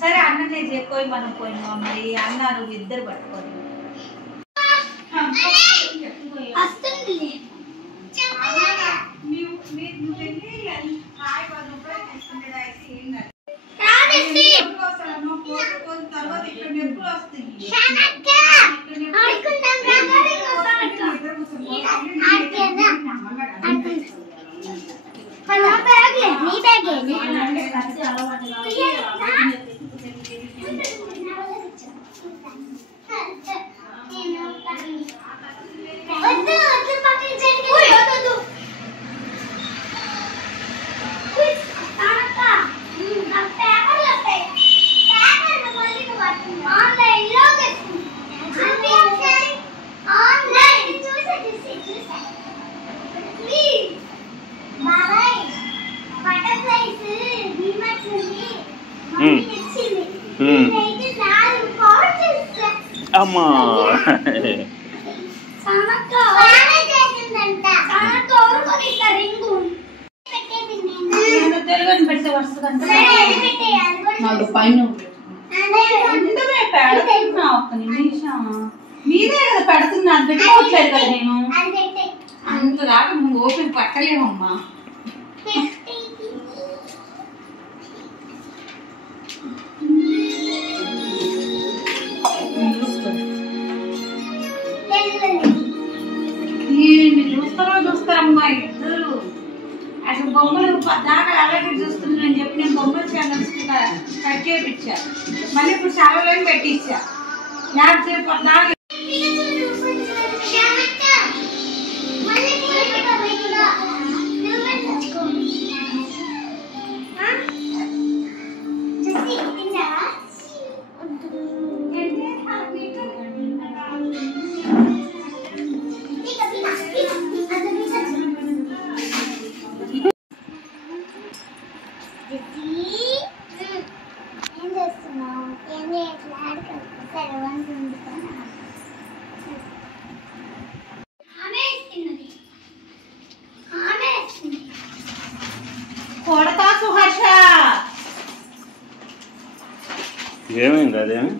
సరే అన్న చేసి పోయి మనం పోయినా మరి అన్న నువ్వు ఇద్దరు పట్టుకోండి తర్వాత ఇక్కడ నొప్పులు వస్తాయి అమ్మా తెలుగు పెడితే వస్తుందంటే పైన ఒక్క నిమిషం మీదే కదా పెడుతున్నా అది పెట్టుకోవట్లేదు కదా నేను అంతదాకా ముందు ఓపెన్ పట్టలేమమ్మా చూస్తారమ్మా ఇద్దరు అసలు బొమ్మలు దాకా అలాగే చూస్తున్నాను చెప్పి నేను బొమ్మలు ఛానల్స్ కట్ చేయించా మళ్ళీ ఇప్పుడు సెలవులో పెట్టించా లేకపోతే దాకా కొడతా సుహర్ష ఏమైంది అదేమి